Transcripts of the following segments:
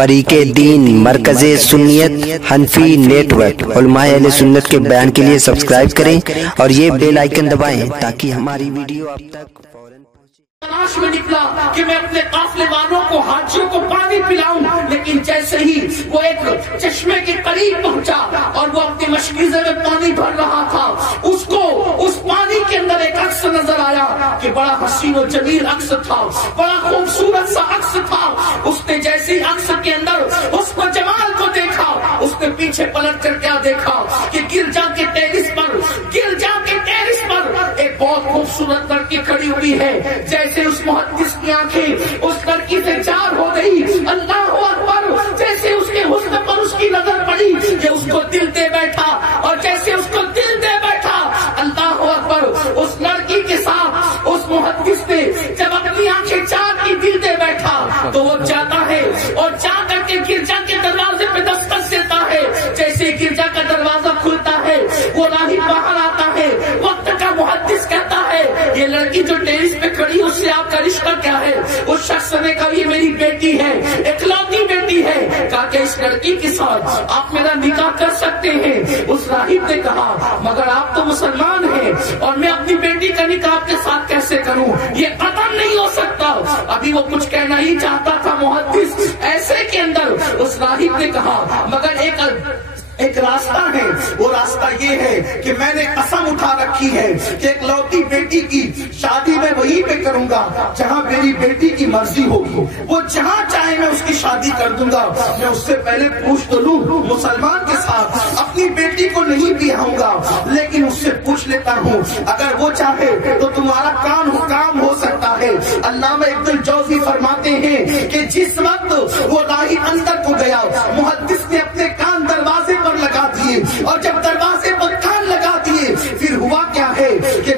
فریق دین مرکز سنیت حنفی net work علماء اہل سنت کے بیان کے لیے سبسکرائب کریں اور یہ بیل آئیکن دبائیں تاکہ ہماری ویڈیو آپ تک فوراً تلاش میں نکلا کہ میں اپنے قافلے والوں کو حاجیوں کو پانی پلاؤں، لیکن جیسے ہی وہ ایک چشمے کے قریب پہنچا اور وہ اپنی مشکیزے میں پانی بھر رہا تھا، اس کو اس پانی کے اندر ایک عکس نظر آیا کہ بڑا حسین و جمیل عکس تھا، بڑا خوبصورت سا عکس تھا۔ اس نے جیسی عکس کے اندر اس کو جمال کو دیکھا، اس نے پیچھے پلٹ کر کیا دیکھا کہ گرجا کے ٹیرس پر ایک بہت خوبصورت لڑکی کھڑی ہوئی ہے۔ جیسے اس محدث کی آنکھیں اس لڑکی سے چار ہو گئی، اللہ اکبر، جیسے اس کے حسن پر اس کی نظر پڑی کہ اس کو دل دے بیٹھا، اور جیسے اس کو دل دے بیٹھا، اللہ اکبر، اس لڑکی کے ساتھ اس محدث نے جب اپنی آنکھیں چار کی دل دے بیٹھا تو وہ جاتا ہے اور جا کر کے گرجا کے دروازے پہ دستک دیتا ہے۔ جیسے گرجا کا دروازہ کھلتا ہے وہ راہی باہر آتا ہے، وقت کا محدث کہتا ہے یہ لڑکی جو ٹیرس پہ کھڑی اس سے آپ کا رشتہ کیا ہے؟ اس شخص نے کہا یہ میری بیٹی ہے، اکلوتی بیٹی ہے۔ کہا کہ اس لڑکی کے ساتھ آپ میرا نکاح کر سکتے ہیں؟ اس راہب نے کہا مگر آپ تو مسلمان ہیں اور میں اپنی بیٹی کا نکاح آپ کے ساتھ کیسے کروں؟ یہ قطعاً نہیں ہو سکتا۔ ابھی وہ کچھ کہنا ہی چاہتا تھا محدث، ایسے کے اندر اس راہب نے کہا مگر ایک راستہ ہے، وہ راستہ یہ ہے کہ میں نے قسم اٹھا رکھی ہے کہ ایک لوتی بیٹی کی شادی میں وہیں پہ کروں گا جہاں میری بیٹی کی مرضی ہوگی، وہ جہاں چاہے میں اس کی شادی کر دوں گا۔ میں اس سے پہلے پوچھ تو لوں، مسلمان کے ساتھ اپنی بیٹی کو نہیں بیاہوں گا، لیکن اس سے پوچھ لیتا ہوں اگر وہ چاہے تو تمہارا کام ہو سکتا ہے۔ علامہ ابن الجوزی فرماتے ہیں کہ جس وقت وہ راہی اندر کو گیا، محدث نے اپنے کان دروازے پر لگا دیے، اور جب دروازے پر کان لگا دیے پھر ہوا کیا ہے کہ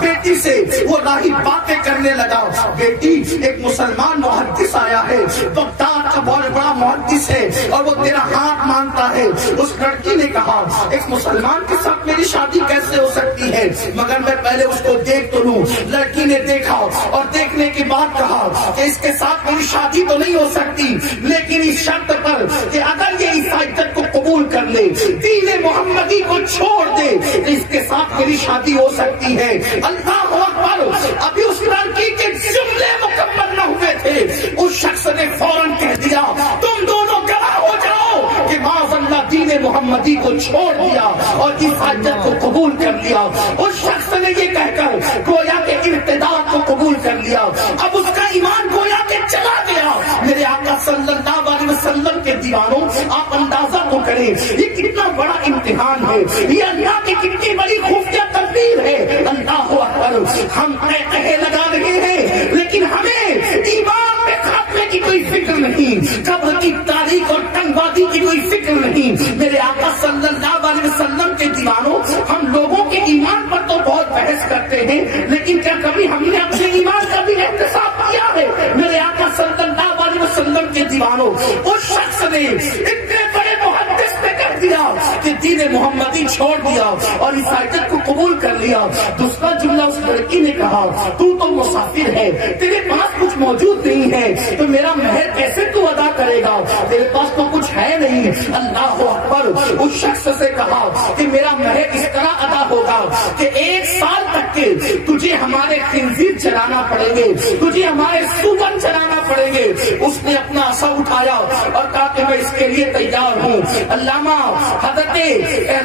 بیٹی سے وہ راہی باتیں کرنے لگا۔ بیٹی ایک مسلمان محدث آیا ہے، بغداد کا بہت بڑا محدث ہے اور وہ تیرا ہاتھ مانتا ہے۔ اس لڑکی نے کہا ایک مسلمان کے ساتھ میری شادی کیسے ہو سکتی ہے، مگر میں پہلے اس کو دیکھ تو لوں۔ لڑکی نے دیکھا اور دیکھنے کے بعد کہا کہ اس کے ساتھ میری شادی تو نہیں ہو سکتی، لیکن اس شرط پر کہ اگر یہ عیسائیت کو قبول کر لے، دین محمدی کو چھوڑ دے، اس کے ساتھ میری شادی ہو سکتی ہے۔ اللہ اکبر، ابھی اس لڑکی کے جملے مکمل نہ ہوئے تھے، اس شخص نے فوراً کہہ دیا تم دونوں گواہ ہو جاؤ کہ معاذ اللہ دین محمدی کو چھوڑ دیا اور عیسائیت کو قبول کر لیا۔ اس شخص نے یہ کہہ کر گویا کے ارتداد کو قبول کر لیا، اب اس کا ایمان گویا کے چلا گیا۔ میرے آقا صلی اللہ علیہ وسلم کے دیوانوں، آپ اندازہ تو کریں یہ کتنا بڑا امتحان ہے، یہ اللہ کی کتنی بڑی خفیہ تدبیر ہے۔ اللہ اکبر، ہم کہے لگا رہے ہیں لیکن ہمیں ایمان میں خاتمے کی کوئی فکر نہیں، قبر کی تاریخ اور تنگوادی کی کوئی فکر نہیں۔ میرے آقا صلی اللہ علیہ وسلم کے دیوانوں، ہم لوگوں کے ایمان پر تو بہت بحث کرتے ہیں لیکن کیا کبھی ہم نے اپنے ایمان کا بھی احتساب کیا ہے؟ میرے آقا صلی اللہ علیہ وسلم کے دیوانوں، اس شخص نے اتنے بڑے محدث نے کر دیا کہ دین محمدی چھوڑ دیا اور عیسائیت کو قبول کر لیا۔ دوسرا جملہ اس لڑکی نے کہا تو مسافر ہے، تیرے پاس کچھ موجود نہیں ہے تو میرا مہر کیسے تو ادا کرے گا؟ تیرے پاس تو کچھ ہے نہیں۔ اللہ اکبر، اس شخص سے کہا کہ میرا مہر اس طرح ادا ہوگا کہ 1 سال تک کے تجھے ہمارے خنزیر چلانا پڑیں گے، تجھے ہمارے سوگن چلانا پڑیں گے۔ اس نے اپنا عصا اٹھایا اور کہا کہ میں اس کے لیے تیار ہوں۔ علامہ حضرت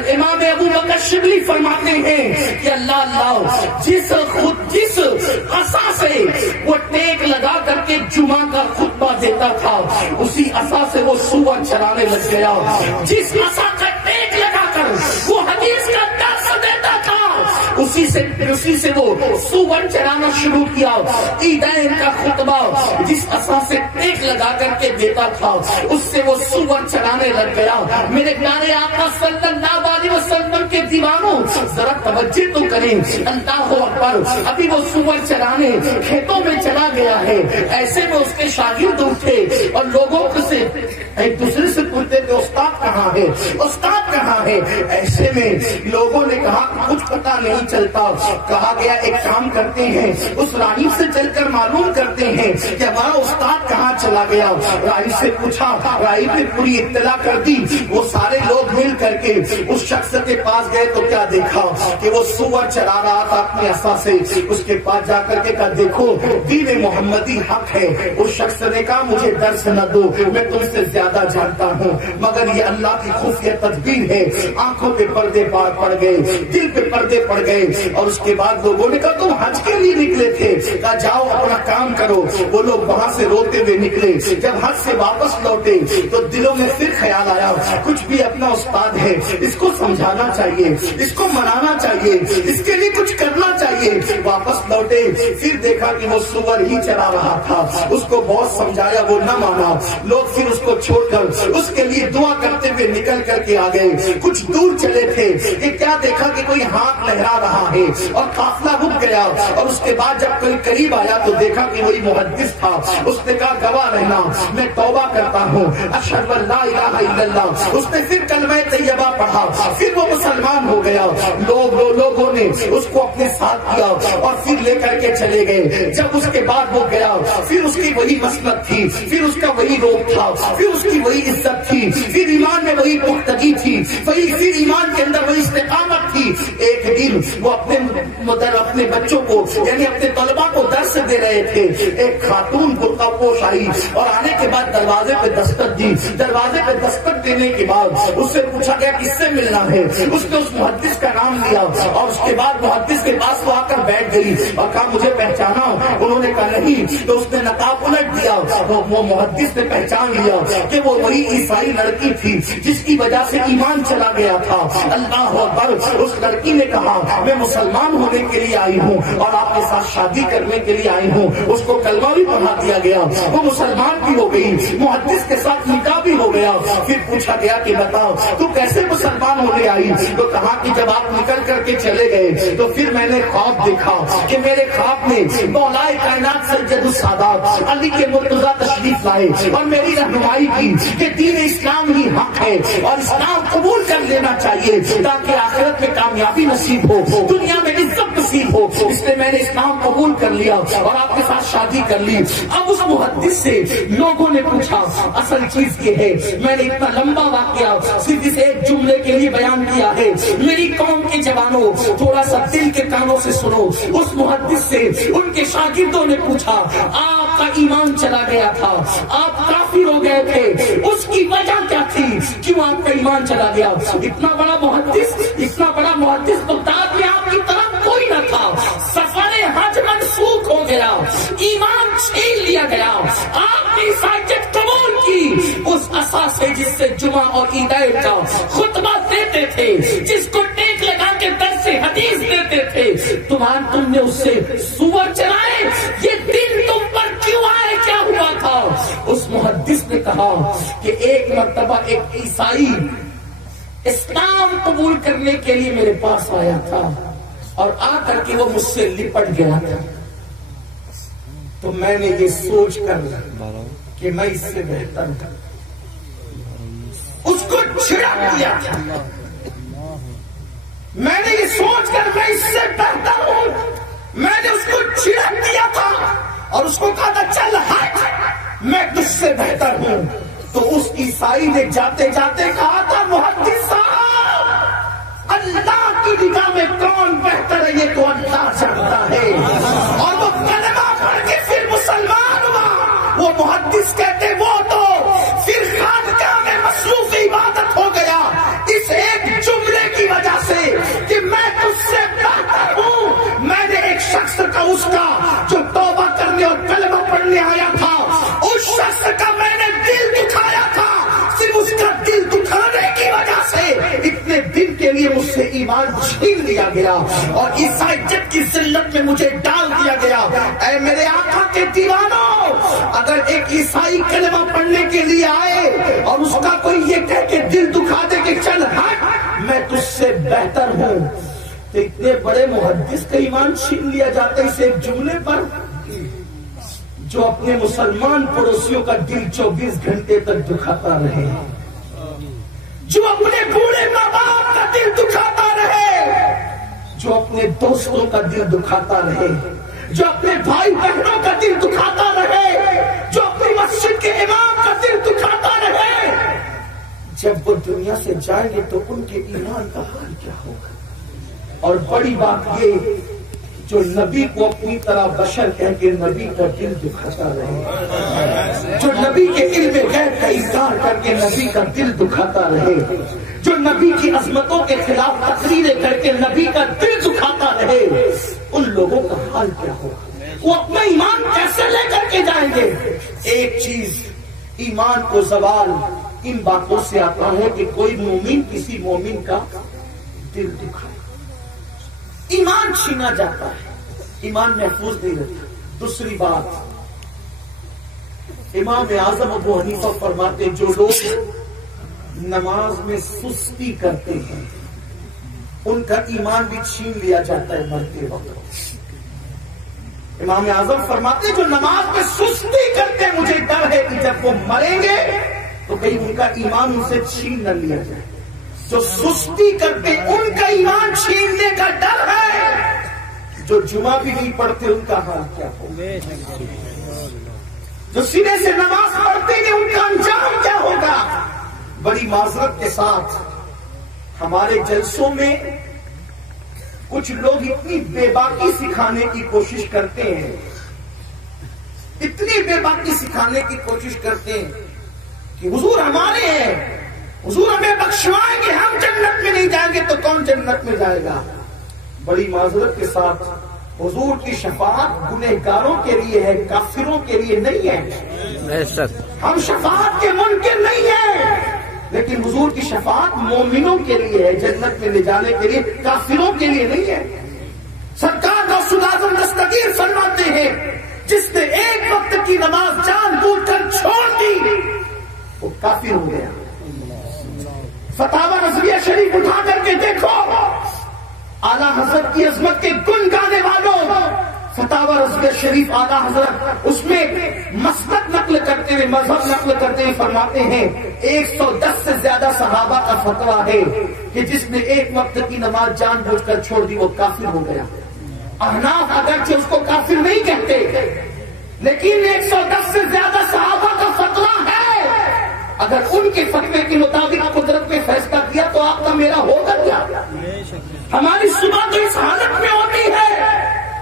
امام ابو بکر شبلی فرماتے ہیں کہ اللہ جس عصا سے وہ ٹیک لگا کر کے جمعہ کا خطبہ دیتا تھا اسی عصا سے وہ سور چلانے لگ گیا، جس عصا کا ٹیک لگا کر وہ حدیث کا درس دیتا تھا اسی سے وہ سور چلانا شروع کیا۔ عیدین کا خطبہ جس عصا سے ٹیک لگا کر کے دیتا تھا اس سے وہ سور چلانے لگ گیا۔ میرے پیارے آقا صلی اللہ علیہ وسلم کے دیوانوں، ذرا توجہ تو کریں۔ اللہ اکبر، ابھی وہ سور چلانے کھیتوں میں چلا گیا ہے، ایسے میں اس کے شاگرد اٹھے اور لوگوں سے ایک دوسرے سے پوچھتے تھے استاد استاد کہاں ہے، استاد کہاں ہے؟ ایسے میں لوگوں نے کہا کچھ پتا نہیں چلتا. کہا گیا ایک کام کرتے ہیں، اس راہب سے چل کر معلوم کرتے ہیں کہ ہمارا استاد کہاں چلا گیا. راہب سے پوچھا، راہب نے پوری اطلاع کر دی. وہ سارے لوگ مل کر کے اس شخص کے پاس گئے تو کیا دیکھا کہ وہ سور چلا رہا تھا اپنے عصا سے. اس کے پاس جا کر کے کہا دیکھو دین محمدی حق ہے. اس شخص نے کہا مجھے درس نہ دو، میں تم سے زیادہ جانتا ہوں، مگر یہ اللہ کی خفیہ تدبیر ہے. آنکھوں پہ پردے پڑ گئے، دل پہ پردے پڑ گئے. اور اس کے بعد لوگوں نے کہا تم حج کے لیے نکلے تھے، کہا جاؤ اپنا کام کرو. وہ لوگ وہاں سے روتے ہوئے نکلے. جب حج سے واپس لوٹے تو دلوں میں پھر خیال آیا کچھ بھی اپنا استاد ہے، اس کو سمجھانا چاہیے، اس کو منانا چاہیے، اس کے لیے کچھ کرنا چاہیے. واپس لوٹے پھر دیکھا کہ وہ سور ہی چلا رہا تھا. اس کو بہت سمجھایا، وہ نہ مانا. لوگ پھر اس کو چھوڑ کر اس کے لیے دعا کرتے ہوئے نکل کر کے آ گئے. کچھ دور چلے تھے کہ کیا دیکھا کہ کوئی ہاتھ لہرا رہا ہے اور قافلہ رک گیا. اور اس کے بعد جب کوئی قریب آیا تو دیکھا کہ وہی محدث تھا. اس نے کہا گواہ رہنا، میں توبہ کرتا ہوں، اشہد ان لا الہ الا اللہ. اس نے پھر کلمہ طیبہ پڑھا، پھر وہ مسلمان ہو گیا. لوگوں نے اس کو اپنے ساتھ کیا اور پھر لے کر کے چلے گئے. جب اس کے بعد وہ گیا پھر اس کی وہی مسلک تھی، پھر اس کا وہی روپ تھا، پھر اس کی وہی عزت تھی، پھر ایمان میں وہی پختگی تھی، پھر ایمان کے اندر وہی استقامت تھی. ایک دن وہ اپنے بچوں کو یعنی اپنے طلبا کو درس دے رہے تھے. ایک خاتون برقع پوش آئی اور آنے کے بعد دروازے پہ دستک دی. دروازے پہ دستک دینے کے بعد اس سے پوچھا گیا کس سے ملنا ہے. اس نے اس محدث کا نام لیا اور اس کے بعد محدث کے پاس وہ آ کر بیٹھ گئی اور کہا مجھے پہچانا. انہوں نے کہا نہیں. تو اس نے نقاب الٹ دیا. وہ محدث نے پہچان لیا کہ وہ وہی عیسائی لڑکی تھی جس کی وجہ سے ایمان چلا گیا تھا. اللہ اکبر. اس لڑکی نے کہا میں مسلمان ہونے کے لیے آئی ہوں اور آپ کے ساتھ شادی کرنے کے لیے آئی ہوں. اس کو کلمہ بھی پڑھا دیا گیا، وہ مسلمان بھی ہو گئی، محدث کے ساتھ نکاح بھی ہو گیا. پھر پوچھا گیا کہ بتاؤ تو کیسے مسلمان ہونے آئی؟ تو کہا کہ جب آپ نکل کر کے چلے گئے تو پھر میں نے خواب دیکھا کہ میرے خواب میں مولا کائنات سید السادات علی کے مرتضیٰ تشریف لائے اور میری رہنمائی کی کہ دین اسلام ہی حق ہے اور اسلام قبول کر لینا چاہیے تاکہ آخرت میں کامیابی نصیب ہو، دنیا میں عزت نصیب ہو. اس لیے میں نے اسلام قبول کر لیا اور آپ کے ساتھ شادی کر لی. اب اس محدث سے لوگوں نے پوچھا اصل چیز یہ ہے، میں نے اتنا لمبا واقعہ صرف اس ایک جملے کے لیے بیان کیا ہے. میری قوم کے جوانوں تھوڑا سا دل کے کانوں سے سنو. اس محدث سے ان کے شاگردوں نے پوچھا آپ کا ایمان چلا گیا تھا، آپ کافر ہو گئے تھے، اس کی وجہ کیا تھی؟ کیوں آپ کا ایمان چلا گیا؟ اتنا بڑا محدث بغداد میں آپ کی طرف کوئی نہ تھا. سفر حج منسوخ ہو گیا، ایمان چھین لیا گیا، آپ نے عیسائیت قبول کی. اس عصا سے جس سے جمعہ اور عیدین کا خطبہ دیتے تھے، جس کو ٹیک لگا کے درس حدیث دیتے تھے، تم نے اس سے سور چرائے. یہ دن تم پر کیوں آئے؟ کیا ہوا تھا؟ اس محدث نے کہا کہ ایک مرتبہ ایک عیسائی اسلام قبول کرنے کے لیے میرے پاس آیا تھا اور آ کر کے وہ مجھ سے لپٹ گیا تھا. تو میں نے یہ سوچ کر کہ میں اس سے بہتر ہوں اس کو چھڑا دیا تھا. میں نے یہ سوچ کر میں اس سے بہتر ہوں، میں نے اس کو چھڑک دیا تھا اور اس کو کہا تھا چل ہٹ، میں تجھ سے بہتر ہوں. تو اس عیسائی نے جاتے جاتے کہا تھا محدث صاحب اللہ کی نگاہ میں کون بہتر ہے یہ تو اللہ جانتا ہے. اور وہ کلمہ پڑھ کے پھر مسلمان ہوا. وہ محدث کہتے وہ تو پھر خانقاہ میں مصروف عبادت ہو گیا اس ایک جملے کی وجہ سے کہ میں تجھ سے بہتر ہوں. میں نے ایک شخص کا اس کا جو توبہ کرنے اور کلمہ پڑھنے آیا تھا اس شخص کا میں نے دل دکھایا تھا. صرف اس کا دل دکھانے کی وجہ سے اتنے دن کے لیے مجھ سے ایمان چھین لیا گیا اور عیسائیت کی ذلت میں مجھے ڈال دیا گیا. اے میرے آقا کے دیوانوں، اگر ایک عیسائی کلمہ پڑھنے کے لیے آئے اور اس کا کوئی یہ کہہ کے دل دکھا دے کہ چل ہٹ میں تجھ سے بہتر ہوں، تو اتنے بڑے محدث کا ایمان چھین لیا جاتا ہے اس ایک جملے پر جو اپنے مسلمان پڑوسیوں کا دل 24 گھنٹے تک دکھاتا رہے. جو اپنے بوڑھے ماں باپ کا دل دکھاتا رہے، جو اپنے دوستوں کا دل دکھاتا رہے، جو اپنے بھائی بہنوں کا دل دکھاتا رہے، جو اپنی مسجد کے امام کا دل دکھاتا رہے، جب وہ دنیا سے جائیں گے تو ان کے ایمان کا حال کیا ہوگا؟ اور بڑی بات یہ، جو نبی کو اپنی طرح بشر کہہ کے نبی کا دل دکھاتا رہے، جو نبی کے علم غیب کا انکار کر کے نبی کا دل دکھاتا رہے، جو نبی کی عظمتوں کے خلاف تقریریں کر کے نبی کا دل دکھاتا رہے، ان لوگوں کا حال کیا ہوگا؟ وہ اپنا ایمان کیسے لے کر کے جائیں گے؟ ایک چیز ایمان کو زوال ان باتوں سے آتا ہے کہ کوئی مومن کسی مومن کا دل دکھائے، ایمان چھینا جاتا ہے، ایمان محفوظ نہیں رہتا۔ دوسری بات، امام اعظم ابو حنیفہ فرماتے جو لوگ نماز میں سستی کرتے ہیں ان کا ایمان بھی چھین لیا جاتا ہے مرتے وقت۔ امام اعظم فرماتے جو نماز میں سستی کرتے ہیں مجھے ڈر ہے کہ جب وہ مریں گے تو کہیں ان کا ایمان ان سے چھین نہ لیا جائے۔ جو سستی کرتے ان کا ایمان چھیننے کا ڈر ہے، جو جمعہ بھی نہیں پڑھتے ان کا حال کیا ہوگا؟ جو سینے سے نماز پڑھتے ہیں ان کا انجام کیا ہوگا؟ بڑی معذرت کے ساتھ ہمارے جلسوں میں کچھ لوگ اتنی بے باکی سکھانے کی کوشش کرتے ہیں، اتنی بے باکی سکھانے کی کوشش کرتے ہیں کہ حضور ہمارے ہیں، حضور ہمیں بخشوائیں گے، ہم جنت میں نہیں جائیں گے تو کون جنت میں جائے گا؟ بڑی معذرت کے ساتھ حضور کی شفاعت گنہگاروں کے لیے ہے، کافروں کے لیے نہیں ہے۔ ہم شفاعت کے منکر نہیں ہیں، لیکن حضور کی شفاعت مومنوں کے لیے ہے، جنت میں لے جانے کے لیے، کافروں کے لیے نہیں ہے۔ سرکار کا اعظم دستگیر فرماتے ہیں جس نے ایک وقت کی نماز جان بوجھ کر چھوڑ دی وہ کافر ہو گیا۔ فتاوی رضویہ شریف اٹھا کر کے دیکھو، اعلیٰ حضرت کی عظمت کے گن گانے والوں، فتاوی رضویہ شریف اعلیٰ حضرت اس میں مسلک نقل کرتے ہوئے، مذہب نقل کرتے ہوئے فرماتے ہیں 110 سے زیادہ صحابہ کا فتویٰ ہے کہ جس نے ایک وقت کی نماز جان بوجھ کر چھوڑ دی وہ کافر ہو گیا۔ احناف اگرچہ اس کو کافر نہیں کہتے، لیکن 110 سے زیادہ صحابہ کا فتویٰ ہے، اگر ان کے فتوے کے مطابق قدرت نے فیصلہ کیا تو آپ کا میرا ہوگا کیا؟ ہماری صبح تو اس حالت میں ہوتی ہے،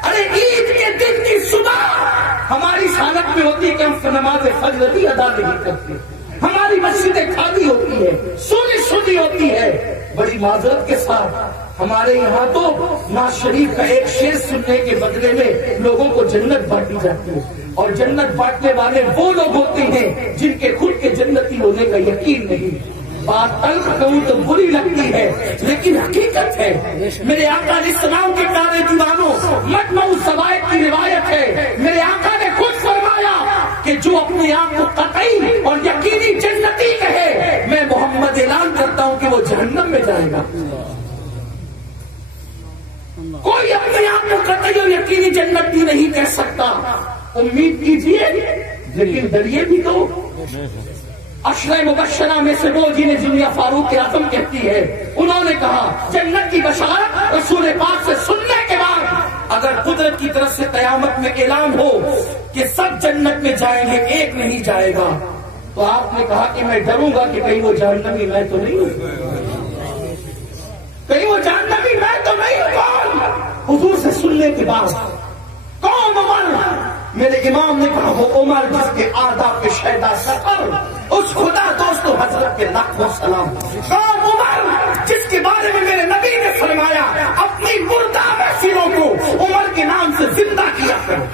ارے عید کے دن کی صبح ہماری اس حالت میں ہوتی ہے کہ ہم نماز فجر بھی ادا نہیں کرتے، ہماری مسجدیں خالی ہوتی ہے، سنی ہوتی ہے۔ بڑی معذرت کے ساتھ ہمارے یہاں تو نواز شریف کا ایک شعر سننے کے بدلے میں لوگوں کو جنت بانٹی جاتی ہے، اور جنت بانٹنے والے وہ لوگ ہوتے ہیں جن کے خود کے جنتی ہونے کا یقین نہیں۔ بات تلخ کہوں تو بری لگتی ہے لیکن حقیقت ہے۔ میرے آقا علیہ السلام کے پیارے دیوانوں، مجمع الزوائد کی روایت ہے، میرے آقا نے خود فرمایا کہ جو اپنے آپ کو قطعی اور یقینی جنتی کہے میں محمد اعلان کرتا ہوں کہ وہ جہنم میں جائے گا۔ کوئی اپنے آپ کو قطعی اور یقینی جنتی نہیں کہہ سکتا، امید کیجیے لیکن ڈریے بھی تو۔ عشرہ مبشرہ میں سے وہ جنہیں دنیا فاروق اعظم کہتی ہے، انہوں نے کہا جنت کی بشارت رسول پاک سے سننے کے بعد اگر قدرت کی طرف سے قیامت میں اعلان ہو کہ سب جنت میں جائیں گے ایک نہیں جائے گا، تو آپ نے کہا کہ میں ڈروں گا کہ کہیں وہ جہنمی میں تو نہیں ہوں، کہیں وہ جہنمی میں تو نہیں ہوں۔ حضور سے سننے کے بعد کون عمر؟ میرے امام نے کہا وہ عمر جس کے آداب کے شہدا سفر اس خدا دوستو حضرت کے لاکھوں سلام۔ کون عمر جس کے بارے میں میرے نبی نے فرمایا اپنی مردہ محفلوں کو عمر کے نام سے زندہ کیا کرو،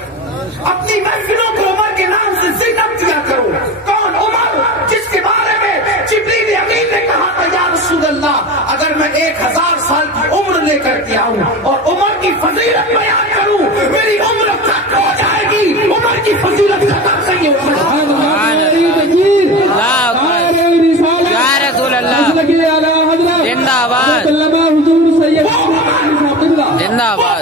اپنی محفلوں کو عمر کے نام سے زینت کیا کرو۔ کون عمر جس کے بارے میں جبریل امین نے کہا تھا یا رسول اللہ اگر میں 1000 سال کی عمر لے کر کے آؤں اور عمر کی فضیلت بیان کروں میری عمر تک ہو جائے گی، عمر کی فضیلت ختم نہیں ہوگی۔ زندہ باد زندہ باد۔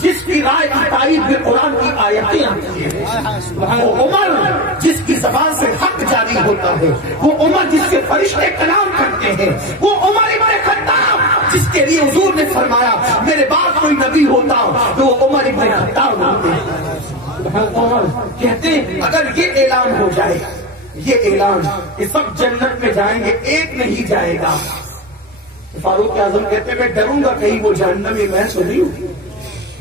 جس کی رائے کی تائید میں قرآن کی آیتیں آتی ہیں، وہ عمر جس کی زبان سے حق جاری ہوتا ہے، وہ عمر جس سے فرشتے کلام کرتے ہیں، وہ عمر ابن خطاب جس کے لیے حضور نے فرمایا میرے بعد کوئی نبی ہوتا تو وہ عمر ابن خطاب ہوتے۔ کہتے ہیں اگر یہ اعلان ہو جائے، یہ اعلان کہ سب جنت میں جائیں گے، ایک نہیں جائے گا، فاروق اعظم کہتے ہیں میں ڈروں گا کہیں وہ جہنم میں میں تو نہیں ہوں،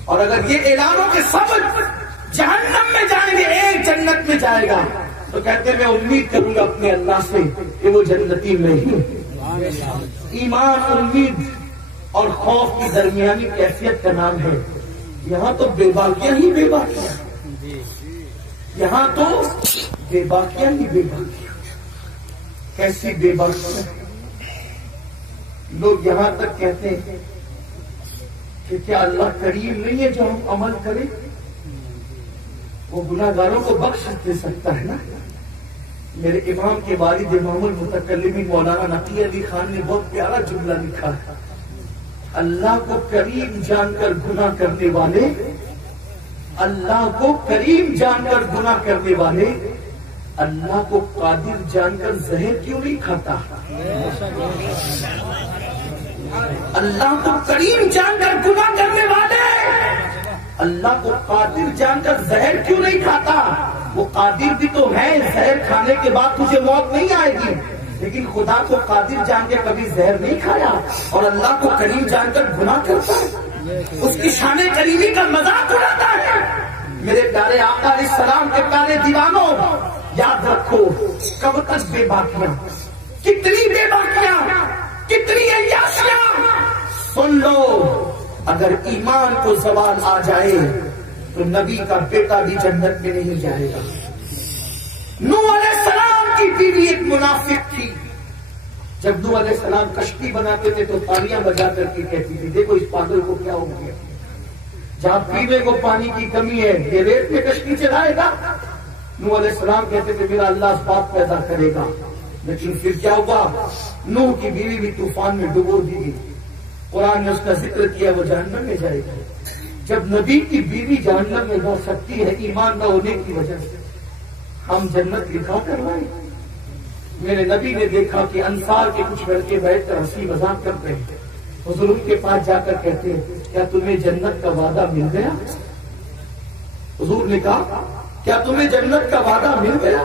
اور اگر یہ اعلان ہو کہ سب جہنم میں جائیں گے ایک جنت میں جائے گا، تو کہتے ہیں میں امید کروں گا اپنے اللہ سے کہ وہ جنتی میں ہی ہوں۔ ایمان امید اور خوف کی درمیانی کیفیت کا نام ہے۔ یہاں تو بے باکیاں ہی بے باکیاں، یہاں تو بے باکیاں ہی بے باکیاں۔ کیسی بے باکیاں؟ لوگ یہاں تک کہتے ہیں کہ کیا اللہ کریم نہیں ہے جو ہم عمل کریں؟ وہ گناہگاروں کو بخش دے سکتا ہے نا۔ میرے امام کے والد امام المتکلمین مولانا نقی علی خان نے بہت پیارا جملہ لکھا ہے، اللہ کو کریم جان کر گناہ کرنے والے، اللہ کو کریم جان کر گناہ کرنے والے اللہ کو قادر جان کر زہر کیوں نہیں کھاتا؟ اللہ کو کریم جان کر گناہ کرنے والے اللہ کو قادر جان کر زہر کیوں نہیں کھاتا؟ وہ قادر بھی تو ہے، زہر کھانے کے بعد تجھے موت نہیں آئے گی، لیکن خدا کو قادر جان کے کبھی زہر نہیں کھایا اور اللہ کو کریم جان کر گناہ کرتا ہے، اس کی شان کریمی کا مذاق اڑاتا ہے۔ میرے پیارے آقا علیہ السلام کے پیارے دیوانوں، یاد رکھو کب تک بے باکیاں، کتنی بے باکیاں، کتنی عیاشیاں۔ سن لو، اگر ایمان کو زوال آ جائے تو نبی کا بیٹا بھی جنت میں نہیں جائے گا۔ نوح علیہ السلام کی بیوی ایک منافق تھی، جب نوح علیہ السلام کشتی بناتے تھے تو تالیاں بجا کر کے کہتی تھی دیکھو اس پاگل کو کیا ہو گیا، جہاں پینے کو پانی کی کمی ہے یہ ریت میں کشتی چلائے گا۔ نوح علیہ السلام کہتے تھے میرا اللہ اسباب پیدا کرے گا، لیکن پھر کیا ہوا؟ نوح کی بیوی بھی طوفان میں ڈبو دی گئی، قرآن نے اس کا ذکر کیا، وہ جہنم میں جائے گی۔ جب نبی کی بیوی جہنم میں جا سکتی ہے ایمان نہ ہونے کی وجہ سے، ہم جنت لکھا کروائیں؟ میرے نبی نے دیکھا کہ انصار کے کچھ لڑکے بیٹھ کر ہنسی مذاق کر رہے ہیں، حضور ان کے پاس جا کر کہتے ہیں کیا تمہیں جنت کا وعدہ مل گیا؟ حضور نے کہا کیا تمہیں جنت کا وعدہ مل گیا؟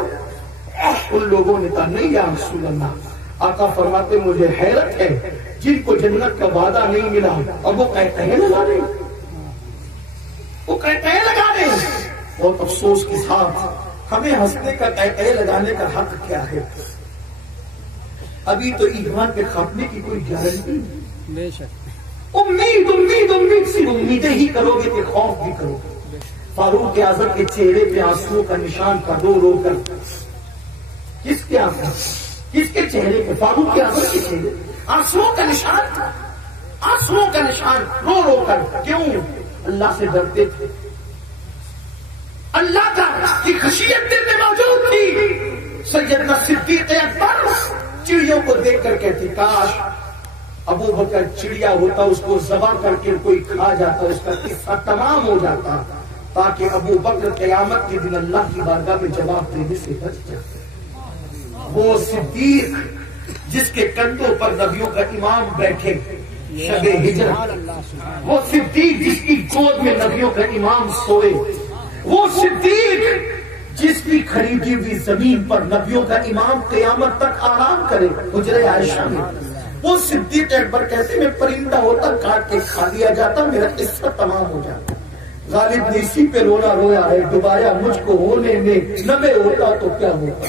ان لوگوں نے کہا نہیں یا رسول اللہ۔ آقا فرماتے مجھے حیرت ہے جن کو جنت کا وعدہ نہیں ملا اور وہ کہتے ہیں لگا رہے، وہ کہتے ہیں لگا رہے۔ اور افسوس کے ساتھ ہمیں ہنسنے کا کہتے لگانے کا حق کیا ہے؟ ابھی تو ایمان کے خاتمے کی کوئی گارنٹی نہیں۔ امید امید امید صرف امیدیں ہی کرو گے کہ خوف بھی کرو گے۔ فاروق اعظم کے چہرے پہ آنسو کا نشان تھا، رو رو کر۔ کس کے آنسو؟ کس کے چہرے پہ؟ فاروق اعظم کے چہرے آنسو کا نشان تھا، آنسو کا نشان، رو رو کر۔ کیوں؟ اللہ سے ڈرتے تھے، اللہ کا کی خشیت دل میں موجود تھی۔ سیدنا صدیق اکبر چڑیوں کو دیکھ کر کہتے کاش ابو بکر چڑیا ہوتا، اس کو ذبح کر کے کوئی کھا جاتا، اس کا قصہ تمام ہو جاتا، تاکہ ابو بکر قیامت کے دن اللہ کی بارگاہ میں جواب دینے سے بچ جاتے۔ وہ صدیق جس کے کندھوں پر نبیوں کا امام بیٹھے شب ہجرت، وہ صدیق جس کی گود میں نبیوں کا امام سوئے، وہ صدیق جس کی خریدی ہوئی زمین پر نبیوں کا امام قیامت تک آرام کرے حجرہ عائشہ میں، وہ صدیق اکبر کہتے میں پرندہ ہوتا کاٹ کے کھا لیا جاتا، میرا قصہ تمام ہو جاتا۔ غالب نے اسی پہ رونا رویا ہے، ڈبایا مجھ کو ہونے میں، نبے ہوتا تو کیا ہوتا؟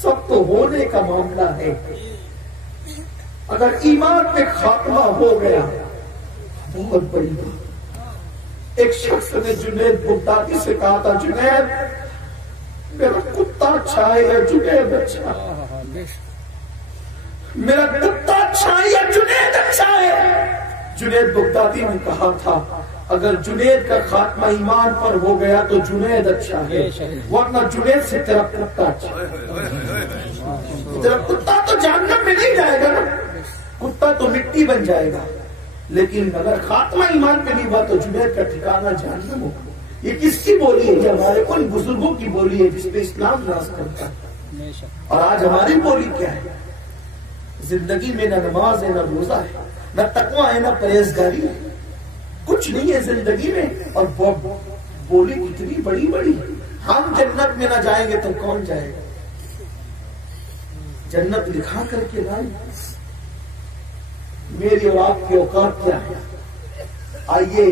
سب تو ہونے کا معاملہ ہے۔ اگر ایمان پہ خاتمہ ہو گیا بہت بڑی بات۔ ایک شخص نے جنید بغدادی سے کہا تھا جنید میرا کتا اچھا ہے یا جنید اچھا ہے؟ میرا کتا اچھا ہے یا جنید اچھا ہے؟ جنید بغدادی نے کہا تھا اگر جنید کا خاتمہ ایمان پر ہو گیا تو جنید اچھا ہے، ورنہ جنید سے تیرا کتا اچھا ہے۔ تیرا کتا تو جہنم میں نہیں جائے گا نا، کتا تو مٹی بن جائے گا، لیکن اگر خاتمہ ایمان پہ نہیں ہوا تو جنید کا ٹھکانہ جہنم ہوگا۔ یہ کس کی بولی ہے؟ یہ ہمارے ان بزرگوں کی بولی ہے جس پہ اسلام راز کرتا ہے۔ اور آج ہماری بولی کیا ہے؟ زندگی میں نہ نماز ہے، نہ روزہ ہے، نہ تقویٰ ہے، نہ پرہیزگاری ہے، کچھ نہیں ہے زندگی میں، اور بولی کتنی بڑی بڑی. ہم جنت میں نہ جائیں گے تو کون جائے گا؟ جنت لکھا کر کے لائیں. میری اور آپ کی اوقات کیا ہے؟ آئیے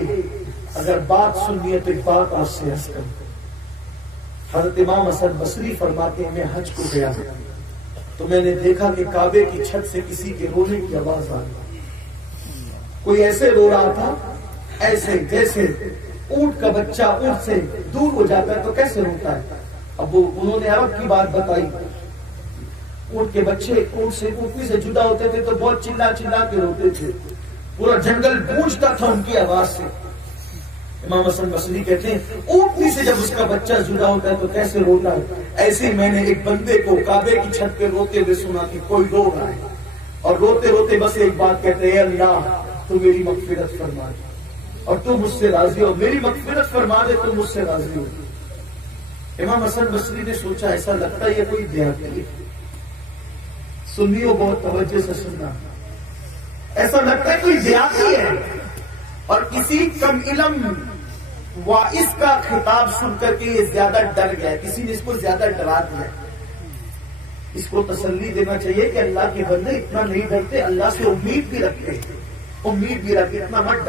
اگر بات سننی ہے تو ایک بات آپ سے عرض کروں. حضرت امام حسن بصری فرماتے ہیں میں حج کو گیا تو میں نے دیکھا کہ کعبے کی چھت سے کسی کے رونے کی آواز آ رہی. کوئی ایسے رو رہا تھا ایسے جیسے اونٹ کا بچہ اونٹ سے دور ہو جاتا ہے تو کیسے روتا ہے. اب انہوں نے عرب کی بات بتائی. اونٹ کے بچے اونٹنی سے جدا ہوتے تھے تو بہت چلا چلا کے روتے تھے، پورا جنگل گونجتا تھا ان کی آواز سے. امام حسن بصری کہتے ہیں اونٹنی سے جب اس کا بچہ جدا ہوتا ہے تو کیسے روتا ہے. ایسے ہی میں نے ایک بندے کو کعبے کی چھت پہ روتے ہوئے سنا کہ کوئی رو رہا ہے، اور روتے روتے بس ایک بات کہتے ہیں، اے اللہ تو میری مغفرت فرما دے اور تو مجھ سے راضی ہو، میری مغفرت فرما دے تو مجھ سے راضی ہو. امام حسن بصری نے سوچا ایسا لگتا ہے یہ کوئی دیہاتی ہے. سنیو بہت توجہ سے سننا. ایسا لگتا ہے کوئی دیہاتی ہے اور کسی کم علم واعظ کا خطاب سن کر کے یہ زیادہ ڈر گیا. کسی نے اس کو زیادہ ڈرا دیا. اس کو تسلی دینا چاہیے کہ اللہ کے بندے اتنا نہیں ڈرتے، اللہ سے امید بھی رکھتے ہیں. امید بھی رکھتے، اتنا مت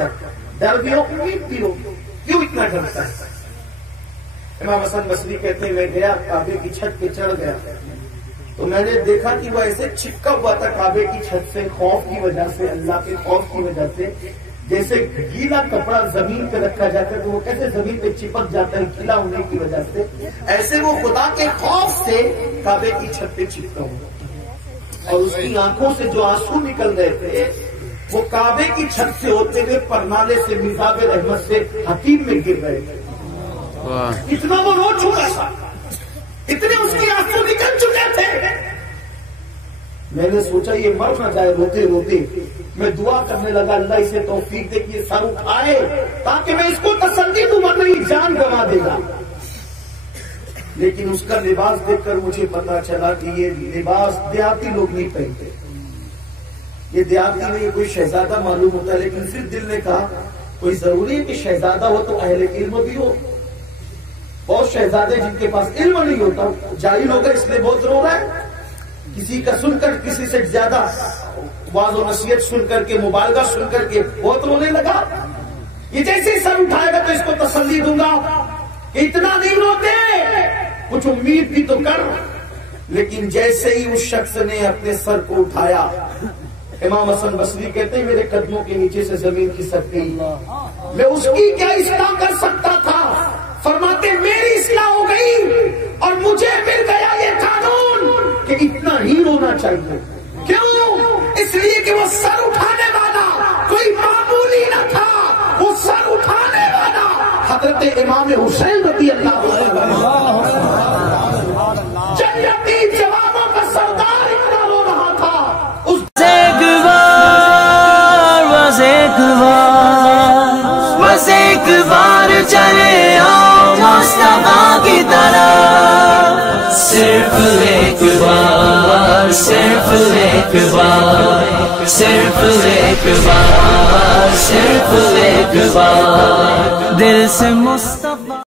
ڈر بھی ہو امید بھی ہو. کیوں اتنا ڈرتا ہے؟ امام حسن بصری کہتے ہیں میں گیا کعبے کی چھت پہ چڑھ گیا تو میں نے دیکھا کہ وہ ایسے چپکا ہوا تھا کعبے کی چھت سے، خوف کی وجہ سے، اللہ کے خوف کی وجہ سے. جیسے گیلا کپڑا زمین پہ رکھا جاتا ہے تو وہ کیسے زمین پہ چپک جاتا ہے گیلا ہونے کی وجہ سے، ایسے وہ خدا کے خوف سے کعبے کی چھت پہ چپکا ہوا. اور اس کی آنکھوں سے جو آنسو نکل رہے تھے وہ کعبے کی چھت سے ہوتے ہوئے پرنالے سے مزاب رحمت سے حتیم میں گر رہے تھے. اتنا وہ رو چکا تھا، اتنے اس کی آنسو نکل چکے تھے. میں نے سوچا یہ مر نہ جائے روتے روتے. میں دعا کرنے لگا اللہ اسے توفیق دے کہ یہ سر اٹھائے تاکہ میں اس کو تسلی دوں ورنہ یہ جان گنوا دے گا. لیکن اس کا لباس دیکھ کر مجھے پتا چلا کہ یہ لباس دیہاتی لوگ نہیں پہنتے. یہ دیہاتی میں یہ کوئی شہزادہ معلوم ہوتا ہے. لیکن پھر دل نے کہا کوئی ضروری ہے کہ شہزادہ ہو تو اہل علم بھی ہو. بہت شہزادے جن کے پاس علم نہیں ہوتا جاہل ہوگا اس لیے بہت رو رہا ہے. کسی کا سن کر کسی سے زیادہ واض و نصیحت سن کر کے مبالغہ سن کر کے بہت رونے لگا. یہ جیسے ہی سر اٹھائے گا تو اس کو تسلی دوں گا کہ اتنا نہیں روتے، کچھ امید بھی تو کر. لیکن جیسے ہی اس شخص نے اپنے سر کو اٹھایا امام حسن بصری کہتے ہیں میرے قدموں کے نیچے سے زمین کھسک گئی. میں اس کی کیا اصلاح کر سکتا تھا؟ فرماتے میری اصلاح ہو گئی اور مجھے مل گیا یہ قانون کہ اتنا ہی رونا چاہیے. کیوں؟ اس لیے کہ وہ سر اٹھانے والا کوئی معمولی نہ تھا. وہ سر اٹھانے والا حضرت امام حسین رضی اللہ عنہ جنتی جوانوں کا سردار اتنا رو رہا تھا. اس ایک بار چلے آؤ مصطفیٰ کی طرح. صرف ایک بار، صرف ایک بار، صرف ایک بار، صرف ایک بار دل سے مصطفیٰ